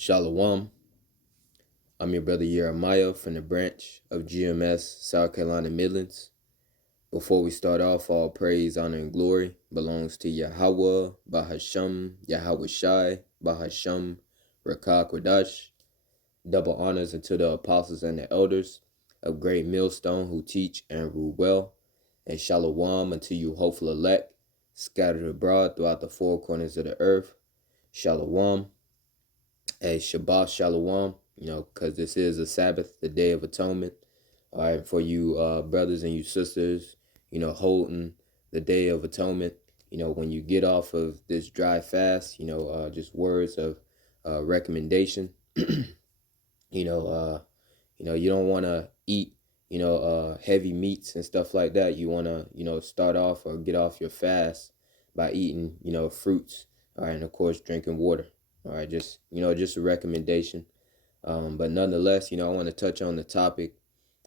Shalawam. I'm your brother Jeremiah from the branch of GMS, South Carolina Midlands. Before we start off, all praise, honor, and glory belongs to Yahawah, Bahasham, Yahawashi, Bahasham, Rakah Kodash. Double honors unto the apostles and the elders of great millstone who teach and rule well. And Shalawam unto you hopeful elect, scattered abroad throughout the four corners of the earth. Shalawam. Shabbat Shalawam, because this is a Sabbath, the Day of Atonement. All right, for you brothers and you sisters, holding the Day of Atonement, when you get off of this dry fast, just words of recommendation. You don't want to eat, heavy meats and stuff like that. You want to, start off or get off your fast by eating, fruits, all right, and of course, drinking water. All right, just a recommendation. But nonetheless, I want to touch on the topic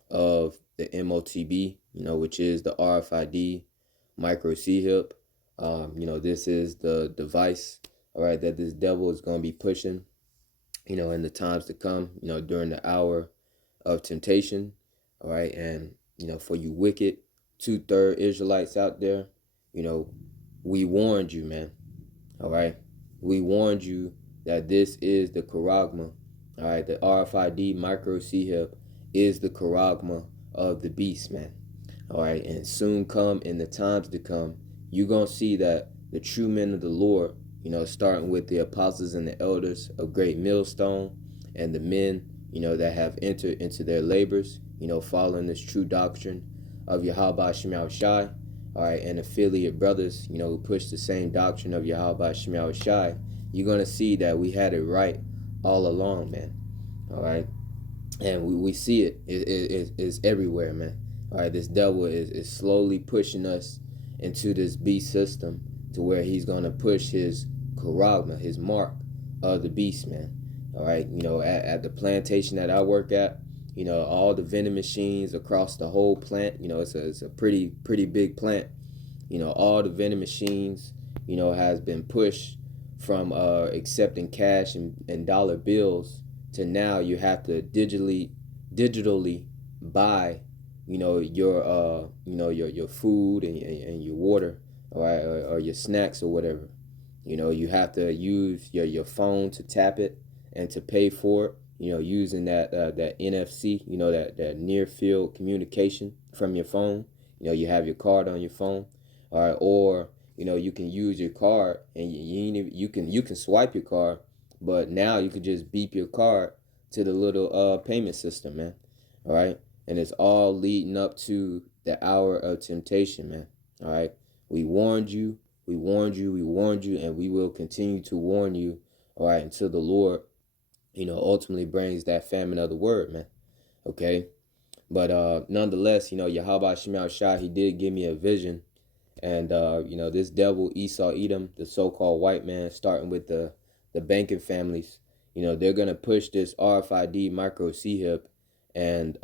of the M.O.T.B, which is the RFID micro C-hip. This is the device, all right, that this devil is going to be pushing, in the times to come, during the hour of temptation. All right, and, for you wicked 2/3 Israelites out there, we warned you, man. All right, we warned you that this is the Charagma. All right, the RFID micro C-hip is the Charagma of the beast, man. All right, and soon come in the times to come, you're going to see that the true men of the Lord, starting with the apostles and the elders of great millstone and the men, that have entered into their labors, following this true doctrine of Yahawashi, all right, and affiliate brothers, who push the same doctrine of Yahawashi, you're going to see that we had it right all along, man. All right. And we see it. It's everywhere, man. All right. This devil is slowly pushing us into this beast system to where he's going to push his charagma, his mark of the beast, man. All right. At the plantation that I work at, all the vending machines across the whole plant, it's a pretty big plant. All the vending machines, has been pushed from accepting cash and dollar bills to now you have to digitally buy, your food and your water, all right, or your snacks or whatever. You have to use your phone to tap it and to pay for it, using that NFC, that near field communication from your phone. You have your card on your phone, all right, or you can use your card and you can swipe your card, but now you can just beep your card to the little payment system, man. All right, and it's all leading up to the hour of temptation, man. All right, we warned you, and we will continue to warn you, all right, until the Lord, ultimately brings that famine of the word, man. Okay, but nonetheless, Yahawashi, he did give me a vision. And, this devil, Esau, Edom, the so-called white man, starting with the banking families, they're going to push this RFID micro C-hip. And,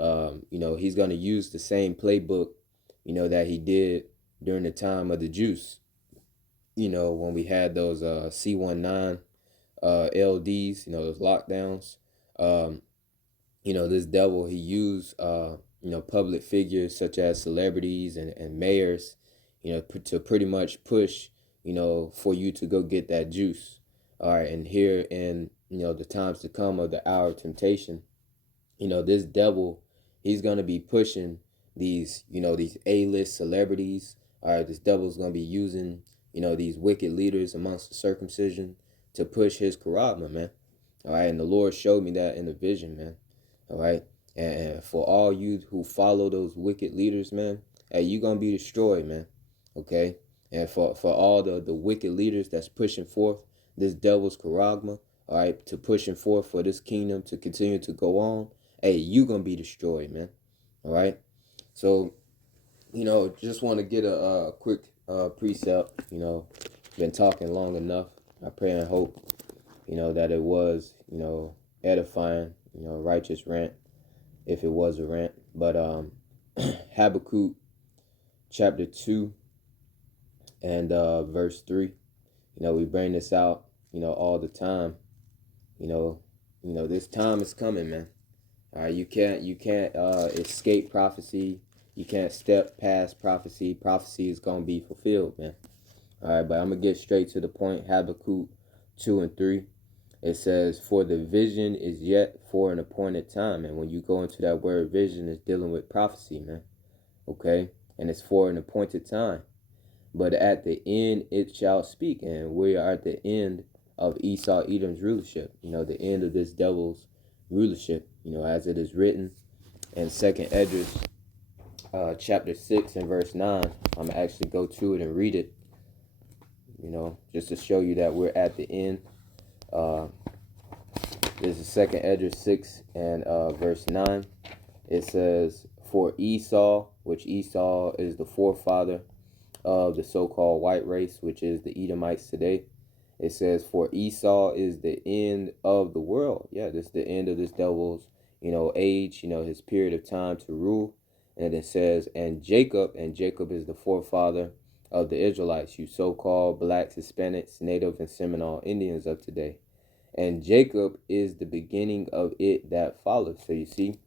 he's going to use the same playbook, that he did during the time of the Jews, when we had those C19 LDs, those lockdowns. This devil, he used, public figures such as celebrities and mayors, to pretty much push, for you to go get that juice. All right. And here in, the times to come of the hour of temptation, this devil, he's going to be pushing these, these A-list celebrities. All right. This devil's going to be using, these wicked leaders amongst the circumcision to push his charagma, man. All right. And the Lord showed me that in the vision, man. All right. And for all you who follow those wicked leaders, man, hey, you're going to be destroyed, man. Okay, and for all the wicked leaders that's pushing forth this devil's charagma, all right, to pushing forth for this kingdom to continue to go on, hey, you gonna be destroyed, man. All right, so just want to get a quick precept. Been talking long enough. I pray and hope that it was edifying, righteous rant, if it was a rant. But Habakkuk chapter 2 and verse 3, we bring this out all the time, This time is coming, man. All right, you can't escape prophecy. You can't step past prophecy. Prophecy is gonna be fulfilled, man. All right, but I'm gonna get straight to the point. Habakkuk 2 and 3. It says, "For the vision is yet for an appointed time." And when you go into that word vision, it's dealing with prophecy, man. Okay, and it's for an appointed time. But at the end it shall speak, and we are at the end of Esau Edom's rulership. The end of this devil's rulership. As it is written in Second Esdras, chapter 6 and verse 9. I'm gonna actually go to it and read it. Just to show you that we're at the end. This is Second Esdras 6 and verse 9. It says, "For Esau," which Esau is the forefather of the so-called white race, which is the Edomites today. It says, "For Esau is the end of the world." Yeah, this is the end of this devil's, age, his period of time to rule. And it says, and Jacob is the forefather of the Israelites, you so-called blacks, Hispanics, Native, and Seminole Indians of today. And Jacob is the beginning of it that follows. So you see,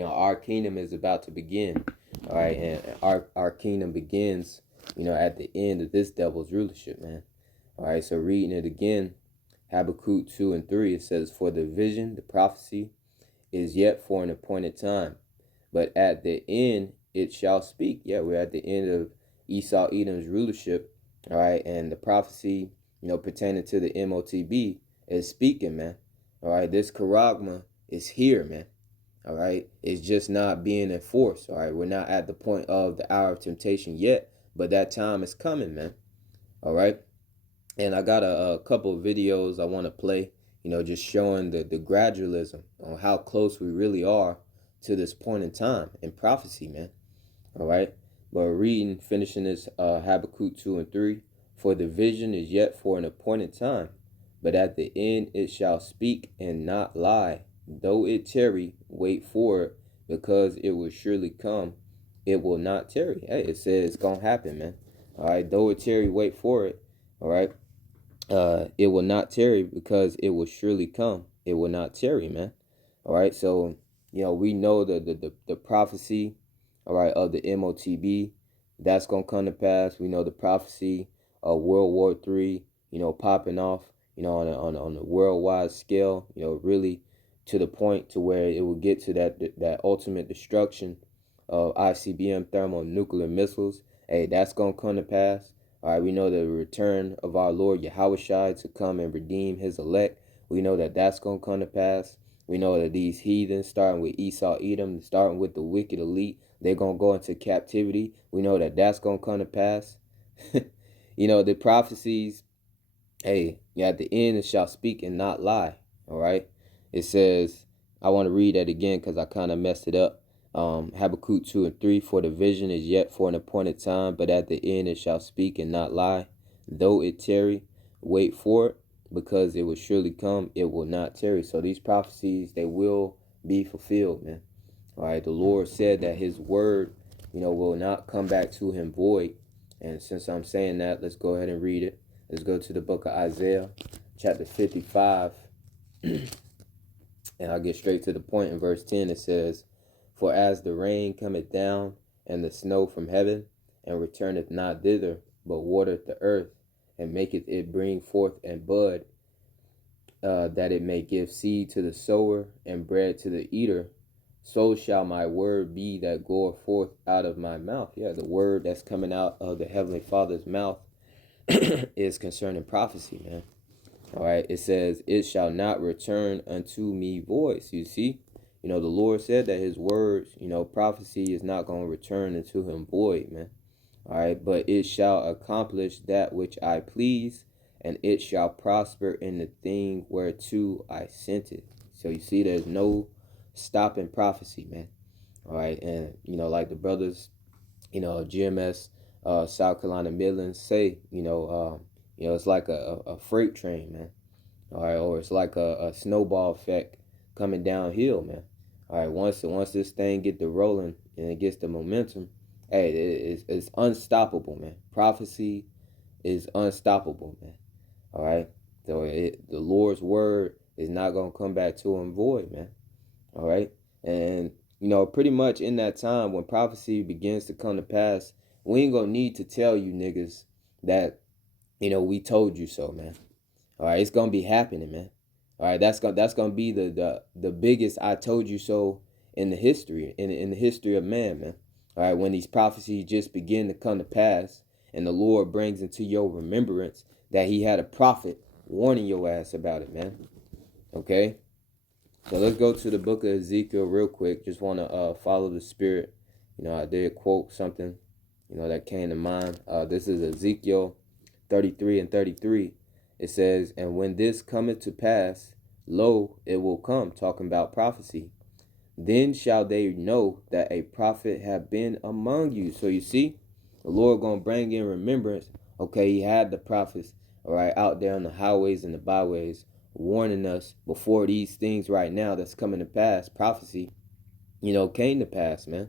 our kingdom is about to begin. All right, and our kingdom begins, at the end of this devil's rulership, man. All right, so reading it again, Habakkuk 2 and 3, it says, "For the vision, the prophecy, is yet for an appointed time, but at the end it shall speak." Yeah, we're at the end of Esau Edom's rulership. All right, and the prophecy, pertaining to the M.O.T.B is speaking, man. All right, this Charagma is here, man. All right, it's just not being enforced. All right, we're not at the point of the hour of temptation yet, but that time is coming, man. All right, and I got a couple of videos I want to play, just showing the gradualism on how close we really are to this point in time in prophecy, man. All right, but finishing this Habakkuk 2 and 3. "For the vision is yet for an appointed time, but at the end it shall speak and not lie. Though it tarry, wait for it, because it will surely come. It will not tarry." Hey, it says it's gonna happen, man. All right, though it tarry, wait for it. All right, it will not tarry, because it will surely come. It will not tarry, man. All right, so we know the prophecy, all right, of the M.O.T.B, that's gonna come to pass. We know the prophecy of World War III, popping off, on a worldwide scale, really to the point to where it will get to that ultimate destruction of ICBM thermonuclear missiles. Hey, that's gonna come to pass. All right, we know the return of our Lord Yahawashi to come and redeem his elect. We know that that's gonna come to pass. We know that these heathens, starting with Esau Edom, starting with the wicked elite, they're gonna go into captivity. We know that that's gonna come to pass. The prophecies, hey, at the end it shall speak and not lie. All right, it says, I want to read that again because I kind of messed it up. Habakkuk 2 and 3, "For the vision is yet for an appointed time, but at the end it shall speak and not lie. Though it tarry, wait for it, because it will surely come. It will not tarry." So these prophecies, they will be fulfilled, man. All right, the Lord said that his word, will not come back to him void. And since I'm saying that, let's go ahead and read it. Let's go to the book of Isaiah, chapter 55. And I'll get straight to the point. In verse 10, it says, "For as the rain cometh down, and the snow from heaven, and returneth not thither, but watereth the earth, and maketh it bring forth and bud, that it may give seed to the sower, and bread to the eater, so shall my word be that goeth forth out of my mouth." Yeah, the word that's coming out of the Heavenly Father's mouth is concerning prophecy, man. All right, it says, "It shall not return unto me void." So you see, the Lord said that his words, prophecy is not going to return unto him void, man. All right, "But it shall accomplish that which I please, and it shall prosper in the thing whereto I sent it." So you see, there's no stopping prophecy, man. All right, and like the brothers, GMS, South Carolina Midlands say, it's like a freight train, man. All right, or it's like a snowball effect coming downhill, man. All right, once this thing get to rolling and it gets the momentum, hey, it's unstoppable, man. Prophecy is unstoppable, man. All right, so the Lord's word is not going to come back to him void, man. All right. And, pretty much in that time when prophecy begins to come to pass, we ain't going to need to tell you niggas that, we told you so, man. All right. It's going to be happening, man. All right. That's going to be the biggest I told you so in the history, in the history of man, man. All right. When these prophecies just begin to come to pass and the Lord brings into your remembrance that he had a prophet warning your ass about it, man. Okay. So let's go to the book of Ezekiel real quick. Just want to follow the spirit. I did quote something, that came to mind. This is Ezekiel 33 and 33. It says, and when this cometh to pass, lo, it will come, talking about prophecy. Then shall they know that a prophet have been among you. So you see, the Lord going to bring in remembrance. Okay, he had the prophets, all right, out there on the highways and the byways, warning us before these things right now that's coming to pass, prophecy, came to pass, man.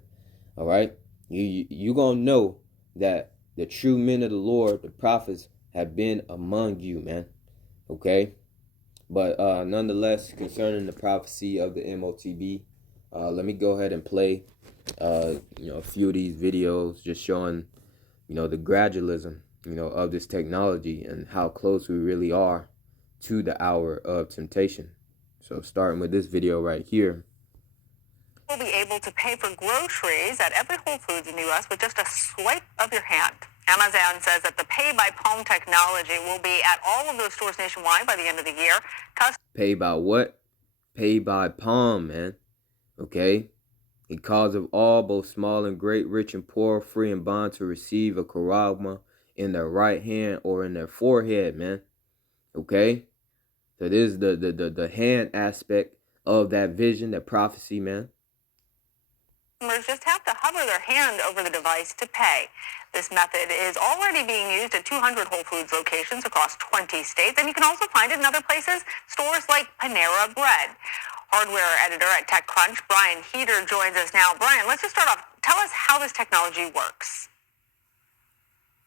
All right. You gonna know that the true men of the Lord, the prophets, have been among you, man. Okay. But nonetheless, concerning the prophecy of the M.O.T.B, let me go ahead and play a few of these videos just showing the gradualism of this technology and how close we really are to the hour of temptation. So starting with this video right here. You'll be able to pay for groceries at every Whole Foods in the U.S. with just a swipe of your hand. Amazon says that the Pay by Palm technology will be at all of those stores nationwide by the end of the year. Pay by what? Pay by palm, man. Okay? A cause of all, both small and great, rich and poor, free and bond, to receive a Charagma in their right hand or in their forehead, man. Okay? So this is the hand aspect of that vision, that prophecy, man. Customers just have to hover their hand over the device to pay. This method is already being used at 200 Whole Foods locations across 20 states, and you can also find it in other places, stores like Panera Bread. Hardware editor at TechCrunch, Brian Heater, joins us now. Brian, let's just start off. Tell us how this technology works.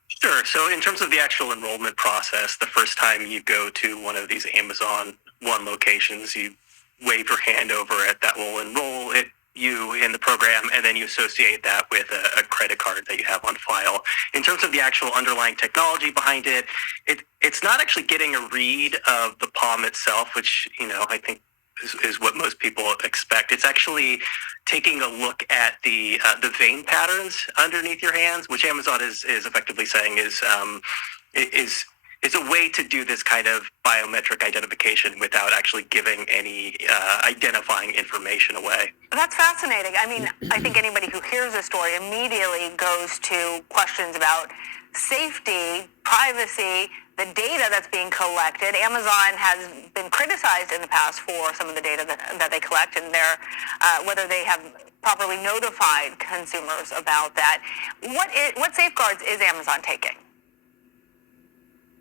Sure. So in terms of the actual enrollment process, the first time you go to one of these Amazon One locations, you wave your hand over it. That will enroll you in the program, and then you associate that with a credit card that you have on file. In terms of the actual underlying technology behind it, it's not actually getting a read of the palm itself, which, I think is what most people expect. It's actually taking a look at the vein patterns underneath your hands, which Amazon is effectively saying is a way to do this kind of biometric identification without actually giving any identifying information away. That's fascinating. I mean, I think anybody who hears this story immediately goes to questions about safety, privacy, the data that's being collected. Amazon has been criticized in the past for some of the data that they collect, and whether they have properly notified consumers about that. What safeguards is Amazon taking?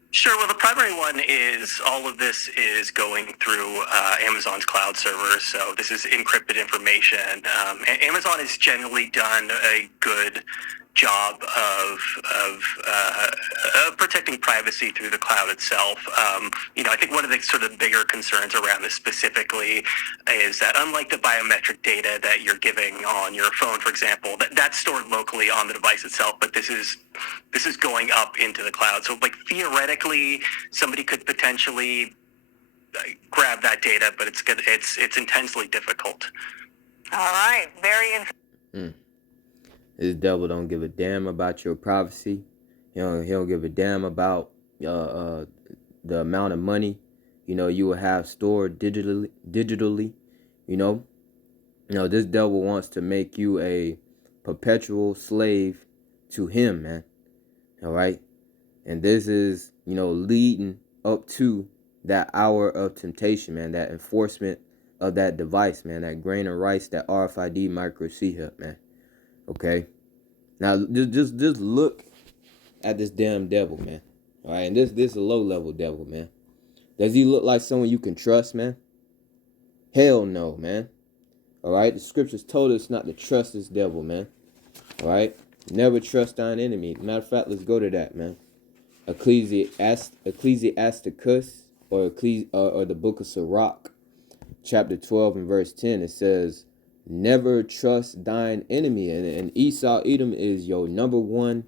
Sure. Well, the primary one is all of this is going through Amazon's cloud server. So this is encrypted information. Amazon has generally done a good job of protecting privacy through the cloud itself. I think one of the sort of bigger concerns around this specifically is that unlike the biometric data that you're giving on your phone, for example, that's stored locally on the device itself, but this is going up into the cloud. So like theoretically, somebody could potentially grab that data, but it's intensely difficult. All right. Very interesting. This devil don't give a damn about your privacy. He don't give a damn about the amount of money you will have stored digitally. This devil wants to make you a perpetual slave to him, man. All right, and this is leading up to that hour of temptation, man. That enforcement of that device, man. That grain of rice, that RFID micro chip, man. Okay, now just look at this damn devil, man. All right, and this is a low level devil, man. Does he look like someone you can trust, man? Hell no, man. All right, the scriptures told us not to trust this devil, man. All right, never trust thine enemy. Matter of fact, let's go to that, man. Ecclesiasticus or the book of Sirach, chapter 12 and verse 10, it says, never trust thine enemy. And Esau, Edom is your number one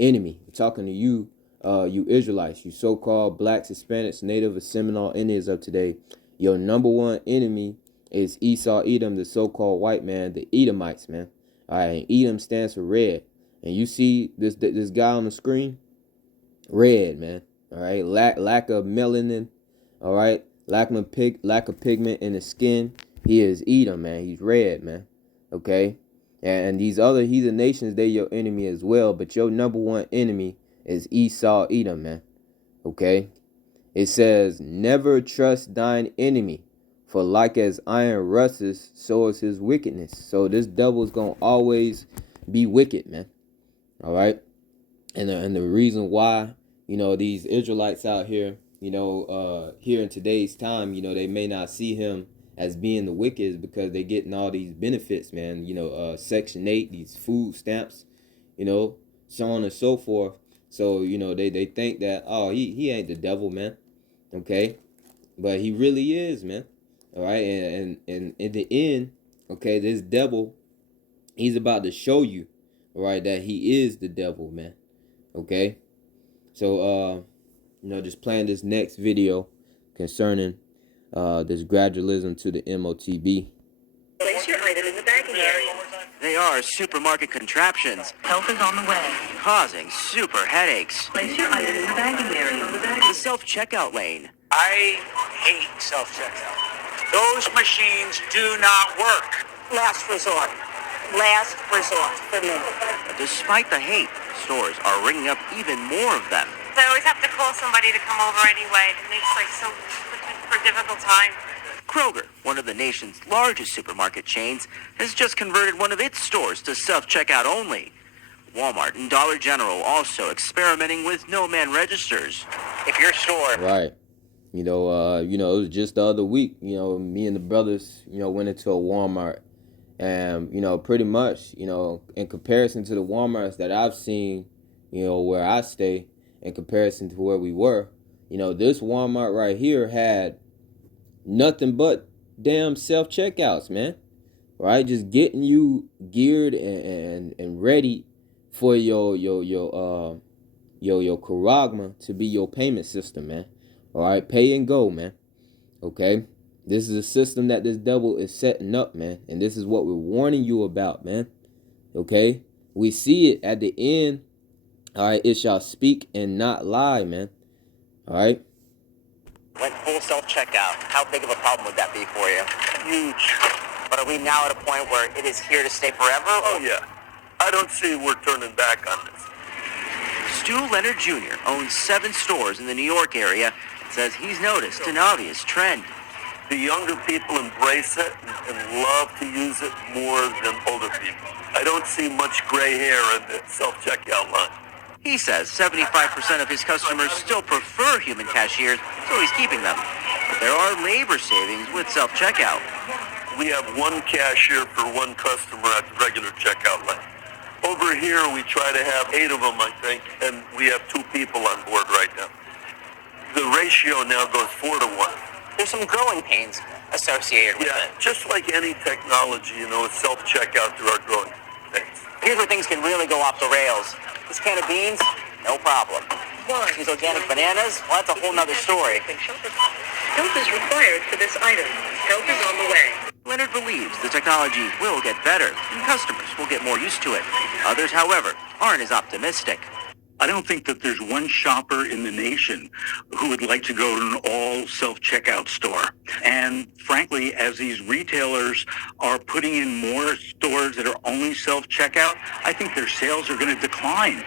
enemy. I'm talking to you, you Israelites, you so-called blacks, Hispanics, Native, or Seminole Indians of today. Your number one enemy is Esau, Edom, the so-called white man, the Edomites, man. All right, and Edom stands for red. And you see this guy on the screen? Red, man. All right, lack of melanin. All right, lack of pigment in the skin. He is Edom, man. He's red, man. Okay, and these other heathen nations, they your enemy as well. But your number one enemy is Esau, Edom, man. Okay, it says, never trust thine enemy, for like as iron rusteth, so is his wickedness. So this devil is gonna always be wicked, man. All right, and the reason why, you know, these Israelites out here, you know, here in today's time, you know, they may not see him as being the wicked is because they're getting all these benefits, man. You know, Section 8, these food stamps, you know, so on and so forth. So, you know, they think that, oh, he ain't the devil, man. Okay, but he really is, man. All right, and in the end, okay, this devil, he's about to show you, all right, that he is the devil, man. Okay, so you know, just playing this next video concerning this gradualism to the M.O.T.B. Place your item in the bagging area. They are supermarket contraptions. Help is on the way. Causing super headaches. Place your item in the bagging area. The self-checkout lane. I hate self-checkout. Those machines do not work. Last resort. Last resort for me. Despite the hate, stores are ringing up even more of them. I always have to call somebody to come over anyway. It makes for a difficult time. Kroger, one of the nation's largest supermarket chains, has just converted one of its stores to self-checkout only. Walmart and Dollar General also experimenting with no-man registers. If your store... Right. You know, it was just the other week, you know, me and the brothers, you know, went into a Walmart. And, you know, pretty much, you know, in comparison to the Walmarts that I've seen, you know, where I stay, in comparison to where we were, you know, this Walmart right here had nothing but damn self-checkouts, man. Right? Just getting you geared and ready for your Charagma to be your payment system, man. All right, pay and go, man. Okay? This is a system that this devil is setting up, man. And this is what we're warning you about, man. Okay? We see it at the end. All right, it shall speak and not lie, man. All right? Went full self-checkout. How big of a problem would that be for you? Huge. But are we now at a point where it is here to stay forever? Oh, yeah. I don't see we're turning back on this. Stu Leonard Jr. owns 7 stores in the New York area. Says he's noticed an obvious trend. The younger people embrace it and love to use it more than older people. I don't see much gray hair in the self-checkout line. He says 75% of his customers still prefer human cashiers, so he's keeping them. But there are labor savings with self-checkout. We have one cashier for one customer at the regular checkout line. Over here, we try to have 8 of them, I think, and we have 2 people on board right now. The ratio now goes 4 to 1. There's some growing pains associated with it. Just like any technology, you know, it's self-checkout through our growing pains. Here's where things can really go off the rails. This can of beans, no problem. These organic bananas, well, that's a whole nother story. Help is required for this item. Help is on the way. Leonard believes the technology will get better and customers will get more used to it. Others, however, aren't as optimistic. I don't think that there's one shopper in the nation who would like to go to an all self-checkout store. And frankly, as these retailers are putting in more stores that are only self-checkout, I think their sales are going to decline.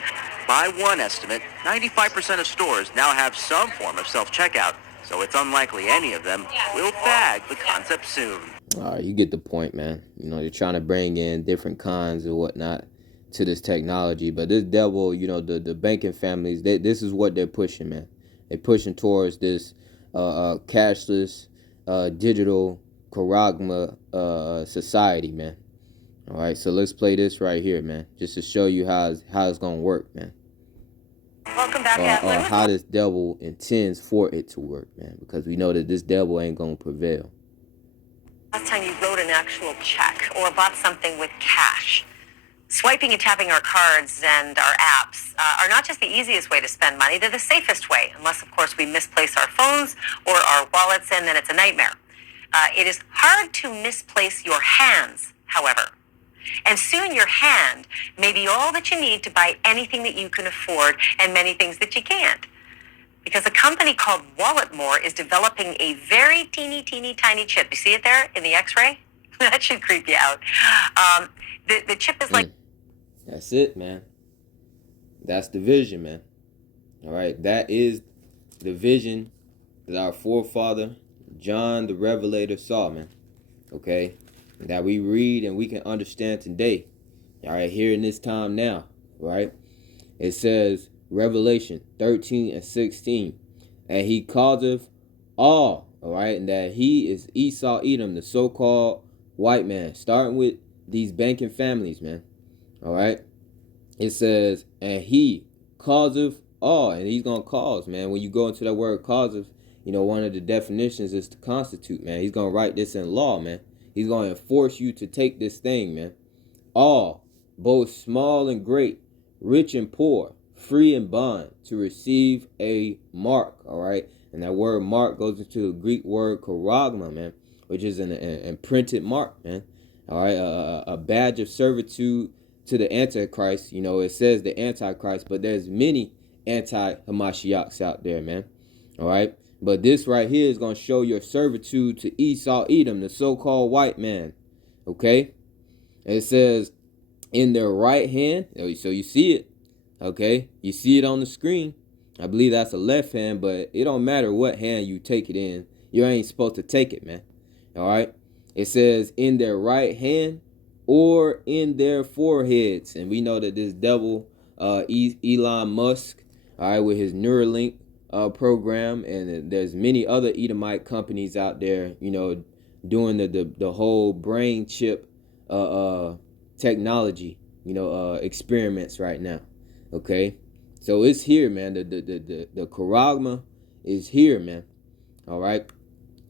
By one estimate, 95% of stores now have some form of self-checkout, so it's unlikely any of them will bag the concept soon. All right, you get the point, man. You know, they're trying to bring in different kinds and whatnot to this technology, but this devil, you know, the banking families, this is what they're pushing, man. They're pushing towards this cashless, digital Charagma society, man. All right, so let's play this right here, man, just to show you how it's gonna work, man. Welcome back, or how this devil intends for it to work, man, because we know that this devil ain't gonna prevail. Last time you wrote an actual check or bought something with cash. Swiping and tapping our cards and our apps are not just the easiest way to spend money, they're the safest way, unless, of course, we misplace our phones or our wallets, and then it's a nightmare. It is hard to misplace your hands, however. And soon your hand may be all that you need to buy anything that you can afford and many things that you can't. Because a company called Walletmore is developing a very teeny, tiny chip. You see it there in the X-ray? That should creep you out. The chip is like... That's it, man. That's the vision, man. All right, that is the vision that our forefather John the Revelator saw, man. Okay, that we read and we can understand today. All right, here in this time now, right? It says Revelation 13:16, and he causeth all right, and that he is Esau Edom, the so-called white man, starting with these banking families, man. All right, it says, and he causeth all, and he's gonna cause, man. When you go into that word causeth, you know, one of the definitions is to constitute, man. He's gonna write this in law, man. He's gonna enforce you to take this thing, man. All, both small and great, rich and poor, free and bond, to receive a mark, all right? And that word mark goes into the Greek word charagma, man, which is an imprinted mark, man. All right, a badge of servitude to the Antichrist. You know, it says the Antichrist, but there's many anti-Hamashiachs out there, man. All right, but this right here is going to show your servitude to Esau Edom, the so-called white man. Okay, and it says in their right hand, so you see it. Okay, you see it on the screen. I believe that's a left hand, but it don't matter what hand you take it in. You ain't supposed to take it, man. All right, it says in their right hand or in their foreheads. And we know that this devil, Elon Musk, all right, with his Neuralink program, and there's many other Edomite companies out there, you know, doing the whole brain chip technology, you know, experiments right now. Okay, so it's here, man. The Charagma is here, man. All right,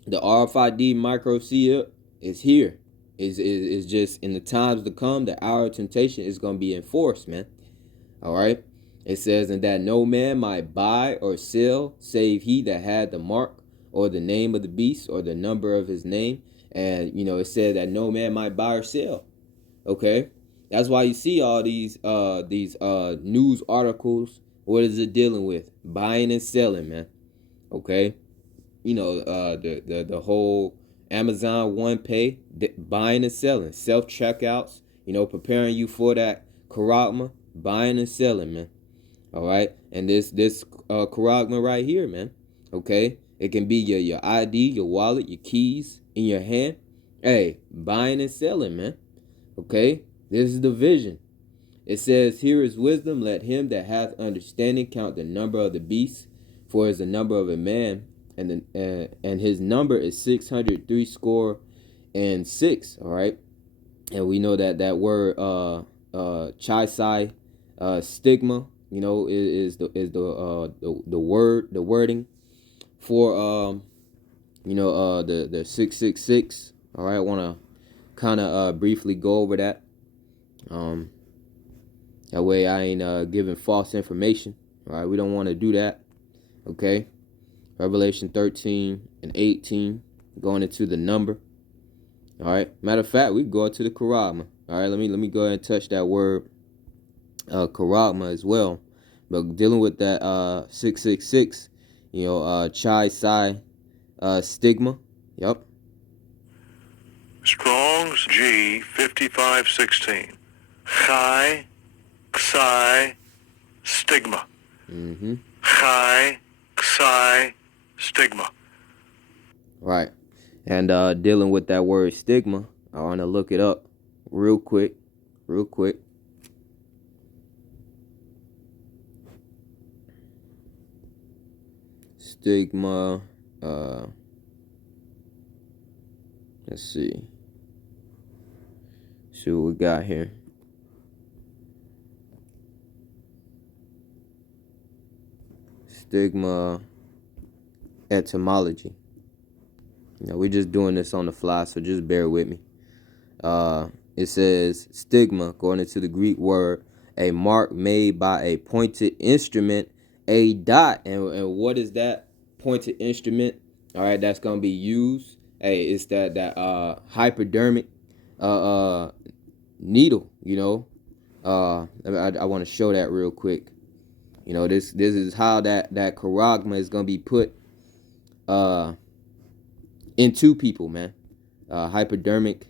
the RFID micro chip is here. Is just in the times to come, the hour of temptation is going to be enforced, man. All right, it says, and that no man might buy or sell save he that had the mark or the name of the beast or the number of his name. And you know, it said that no man might buy or sell. Okay, that's why you see all these news articles. What is it dealing with? Buying and selling, man. Okay, you know, the whole Amazon One Pay, buying and selling, self checkouts. You know, preparing you for that charagma, buying and selling, man. All right, and this charagma right here, man. Okay, it can be your ID, your wallet, your keys in your hand. Hey, buying and selling, man. Okay, this is the vision. It says, here is wisdom, let him that hath understanding count the number of the beast, for it is the number of a man, and his number is 636. All right, and we know that word chisai stigma, you know, is the wording for you know, the 666. All right, I want to kind of briefly go over that. That way I ain't giving false information. All right, we don't want to do that. Okay, Revelation 13:18, going into the number. All right, matter of fact, we go into the charagma. All right, let me go ahead and touch that word charagma as well. But dealing with that 666, you know, chai psi stigma. Yep. Strong's G 5516. Chi Psi stigma. Chi Psi stigma. Right. And dealing with that word stigma, I want to look it up real quick. Stigma. Let's see. See what we got here. Stigma etymology. We're just doing this on the fly, so just bear with me. It says stigma, according to the Greek word, a mark made by a pointed instrument, a dot. And what is that pointed instrument? All right, that's gonna be used. Hey, it's that hypodermic needle. I want to show that real quick. This is how that charagma is gonna be put into people, man. Hypodermic.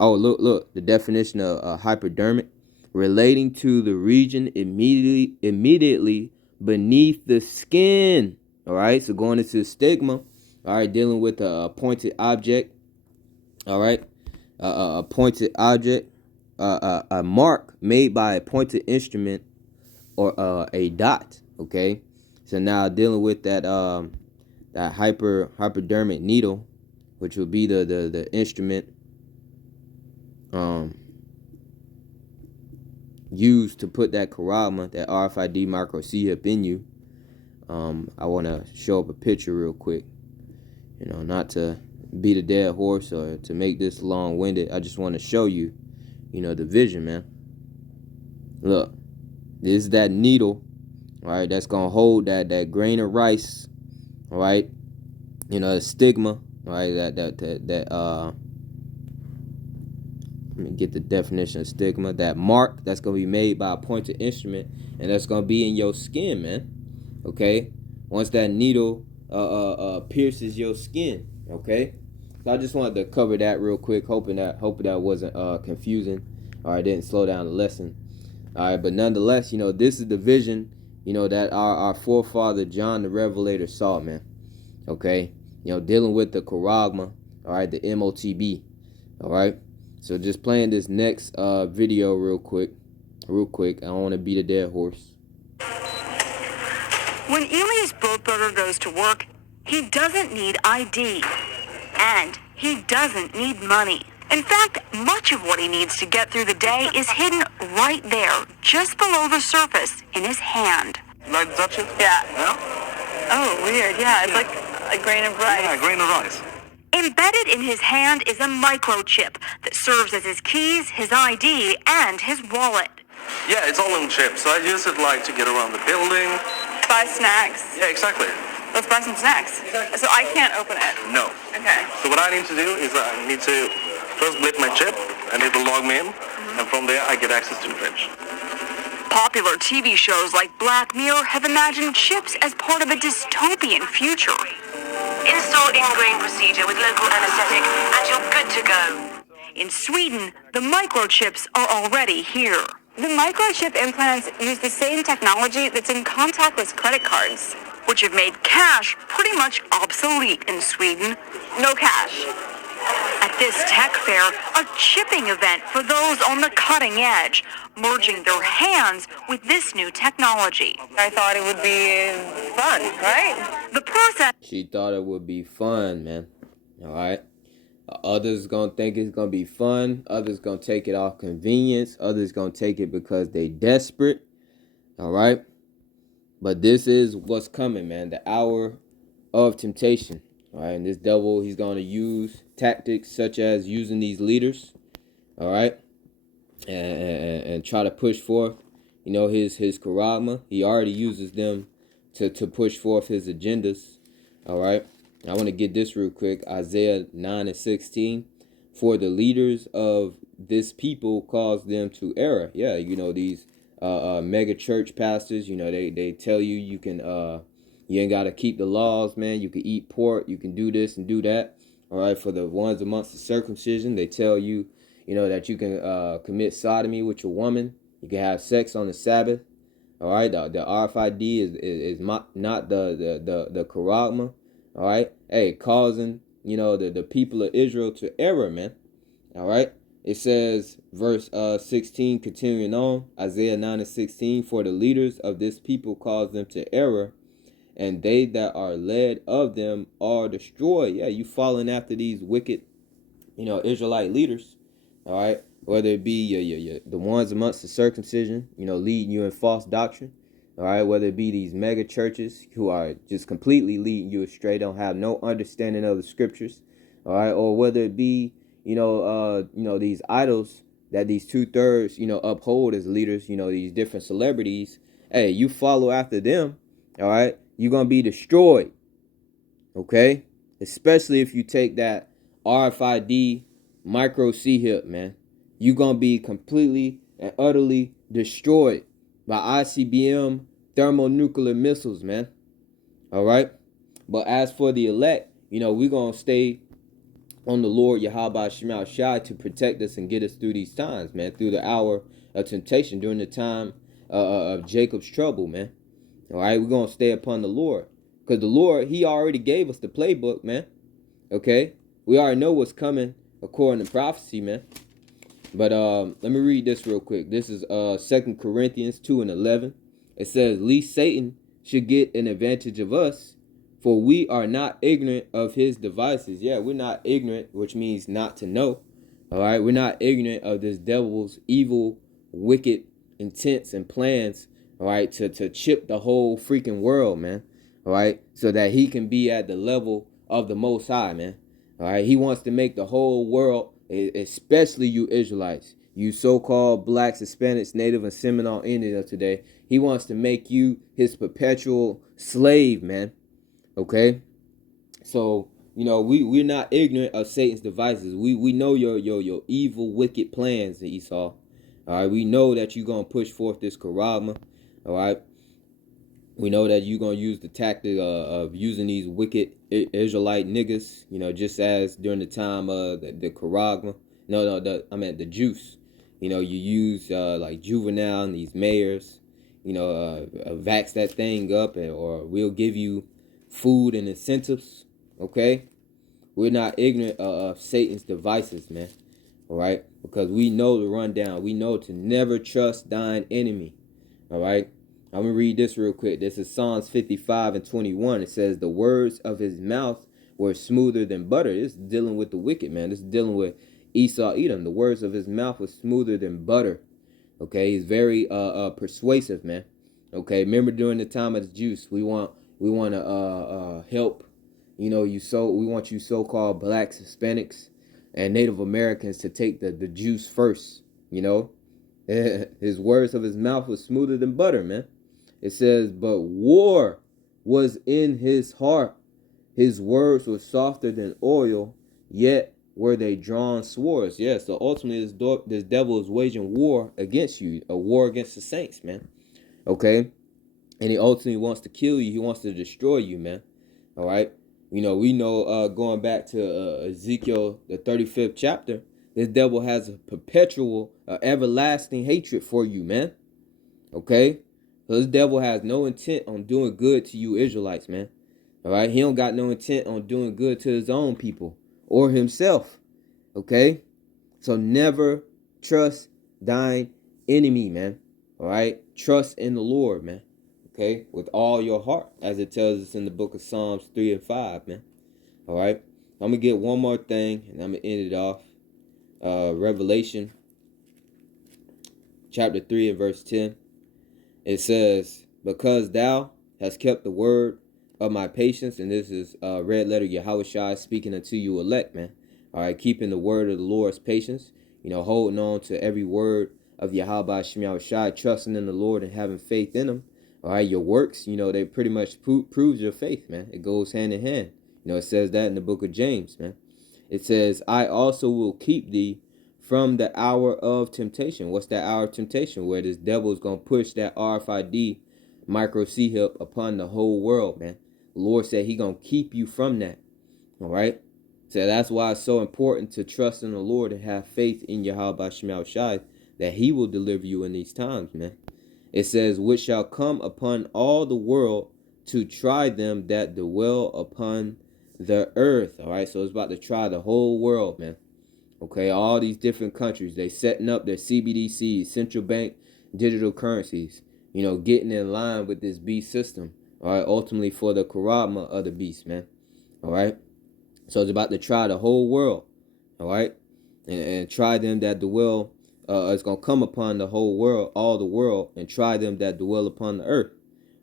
Oh, look. The definition of hypodermic: relating to the region immediately beneath the skin. All right. So going into stigma. All right, dealing with a pointed object. All right, a pointed object, a mark made by a pointed instrument or a dot. Okay. So now dealing with that hypodermic needle, which will be the instrument used to put that charagma, that RFID micro C up in you. I want to show up a picture real quick. Not to beat a dead horse or to make this long-winded. I just want to show you, the vision, man. Look, this is that needle, all right, that's gonna hold that grain of rice, all right. The stigma, all right. Let me get the definition of stigma. That mark that's gonna be made by a pointed instrument, and that's gonna be in your skin, man. Okay. Once that needle pierces your skin, okay. So I just wanted to cover that real quick, hoping that wasn't confusing, or I didn't slow down the lesson. All right, but nonetheless, this is the vision, that our forefather John the Revelator saw, man. Okay, dealing with the charagma, all right, the M.O.T.B. All right. So just playing this next video real quick. I don't want to beat a dead horse. When Elias Boatberger goes to work, he doesn't need ID. And he doesn't need money. In fact, much of what he needs to get through the day is hidden right there, just below the surface, in his hand. You like to touch it? Yeah. Yeah? Oh, weird. Yeah, it's like a grain of rice. Yeah, a grain of rice. Embedded in his hand is a microchip that serves as his keys, his ID, and his wallet. Yeah, it's all in chip, so I use it to get around the building. Buy snacks. Yeah, exactly. Let's buy some snacks. So I can't open it. No. Okay. So what I need to do is I need to first blip my chip, and it will log me in, and from there I get access to the fridge. Popular TV shows like Black Mirror have imagined chips as part of a dystopian future. Install in-grain procedure with local anesthetic and you're good to go. In Sweden, the microchips are already here. The microchip implants use the same technology that's in contactless credit cards, which have made cash pretty much obsolete in Sweden. No cash. At this tech fair, a chipping event for those on the cutting edge, merging their hands with this new technology. I thought it would be fun, right? The process... She thought it would be fun, man. All right. Others gonna think it's gonna be fun. Others gonna take it off convenience. Others gonna take it because they desperate. All right. But this is what's coming, man. The hour of temptation. All right. And this devil, he's gonna use tactics such as using these leaders. All right. And try to push forth, his charagma. He already uses them to push forth his agendas. All right. I want to get this real quick. Isaiah 9:16. For the leaders of this people cause them to err. Yeah, these mega church pastors, they tell you you can you ain't got to keep the laws, man. You can eat pork, you can do this and do that. All right. For the ones amongst the circumcision, they tell you, that you can commit sodomy with your woman. You can have sex on the Sabbath. All right. The RFID is not the charagma. All right. Hey, causing, the people of Israel to error, man. All right. It says, verse 16, continuing on, Isaiah 9:16, for the leaders of this people cause them to error, and they that are led of them are destroyed. Yeah, you following after these wicked, Israelite leaders. All right. Whether it be the ones amongst the circumcision, leading you in false doctrine. all right, whether it be these mega churches who are just completely leading you astray, don't have no understanding of the scriptures, all right, or whether it be, these idols that these 2/3, uphold as leaders, these different celebrities. Hey, you follow after them, all right, you're gonna be destroyed, okay? Especially if you take that RFID micro C hip, man. You're gonna be completely and utterly destroyed by ICBM thermonuclear missiles, man. All right. But as for the elect, we're gonna stay on the Lord Yahawashi to protect us and get us through these times, man. Through the hour of temptation, during the time of Jacob's trouble, man. All right, we're gonna stay upon the Lord, because the Lord, He already gave us the playbook, man. Okay, we already know what's coming according to prophecy, man. But let me read this real quick. This is 2 Corinthians 2:11. It says, "Lest Satan should get an advantage of us, for we are not ignorant of his devices." Yeah, we're not ignorant, which means not to know. All right, we're not ignorant of this devil's evil, wicked intents and plans. All right, to chip the whole freaking world, man. All right, so that he can be at the level of the Most High, man. All right, he wants to make the whole world, especially you Israelites, you so-called blacks, Hispanics, Native, and Seminole Indians today. He wants to make you his perpetual slave, man. Okay, so we're not ignorant of Satan's devices. We know your evil, wicked plans, Esau. All right, we know that you're gonna push forth this Charagma. All right, we know that you're gonna use the tactic of using these wicked Israelite niggas. Just as during the time of the Charagma. I meant the juice. You use like Juvenile and these mayors. Vax that thing up, or we'll give you food and incentives. Okay, we're not ignorant of Satan's devices, man. All right, because we know the rundown. We know to never trust thine enemy. All right, I'm gonna read this real quick. This is Psalms 55:21. It says, "The words of his mouth were smoother than butter." This is dealing with the wicked, man. This is dealing with Esau Edom. The words of his mouth was smoother than butter. Okay, he's very persuasive, man. Okay, remember during the time of the juice, we want to help. We want you so-called blacks, Hispanics, and Native Americans to take the juice first. His words of his mouth was smoother than butter, man. It says, "But war was in his heart. His words were softer than oil, yet were they drawn swords." Yeah, so ultimately this devil is waging war against you, a war against the saints, man. Okay? And he ultimately wants to kill you. He wants to destroy you, man. All right? We know going back to Ezekiel, the 35th chapter, this devil has a perpetual, everlasting hatred for you, man. Okay? So this devil has no intent on doing good to you Israelites, man. All right? He don't got no intent on doing good to his own people or himself. Okay? So never trust thine enemy, man. All right? Trust in the Lord, man. Okay? With all your heart, as it tells us in the book of Psalms 3 and 5, man. All right? I'm going to get one more thing, and I'm going to end it off. Revelation chapter 3 and verse 10. It says, "Because thou hast kept the word of my patience," and this is red letter Yahawashi speaking unto you elect, man. All right, keeping the word of the Lord's patience, holding on to every word of Yahawashi, trusting in the Lord and having faith in him. All right, your works, they pretty much proves your faith, man. It goes hand in hand. It says that in the book of James, man. It says, "I also will keep thee from the hour of temptation." What's that hour of temptation? Where this devil is going to push that RFID micro C hip upon the whole world, man. The Lord said he going to keep you from that. All right? So that's why it's so important to trust in the Lord and have faith in Yahawashi, that he will deliver you in these times, man. It says, "Which shall come upon all the world to try them that dwell upon the earth." All right, so it's about to try the whole world, man. Okay, all these different countries, they setting up their CBDCs, central bank digital currencies, getting in line with this beast system. All right, ultimately for the Charagma of the beast, man. All right, so it's about to try the whole world. All right, and try them that dwell. It's gonna come upon the whole world, all the world, and try them that dwell upon the earth.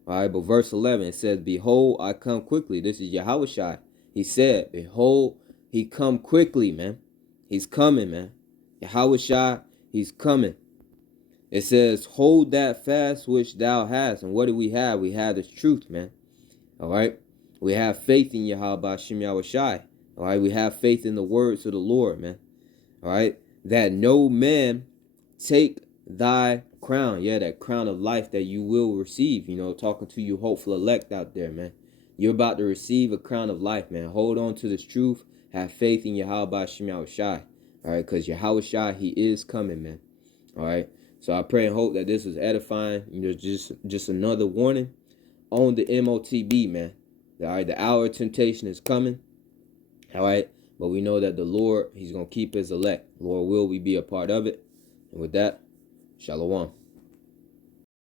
All right, but verse 11, it says, behold, I come quickly. This is Yahawashi. He said, behold, he come quickly, man. He's coming, man. Yahawashi, he's coming. It says, hold that fast which thou hast. And what do we have? We have the truth, man. All right. We have faith in Bahasham Yahawashi. All right. We have faith in the words of the Lord, man. All right. That no man take thy crown. Yeah, that crown of life that you will receive. You know, talking to you hopeful elect out there, man. You're about to receive a crown of life, man. Hold on to this truth. Have faith in Yahawah Bahasham Yahawashi. All right, because Yahawashi, he is coming, man. All right. So I pray and hope that this was edifying. You know, just another warning on the M.O.T.B, man. All right, the hour of temptation is coming. All right, but we know that the Lord, he's going to keep his elect. Lord, will we be a part of it? And with that, Shalawam.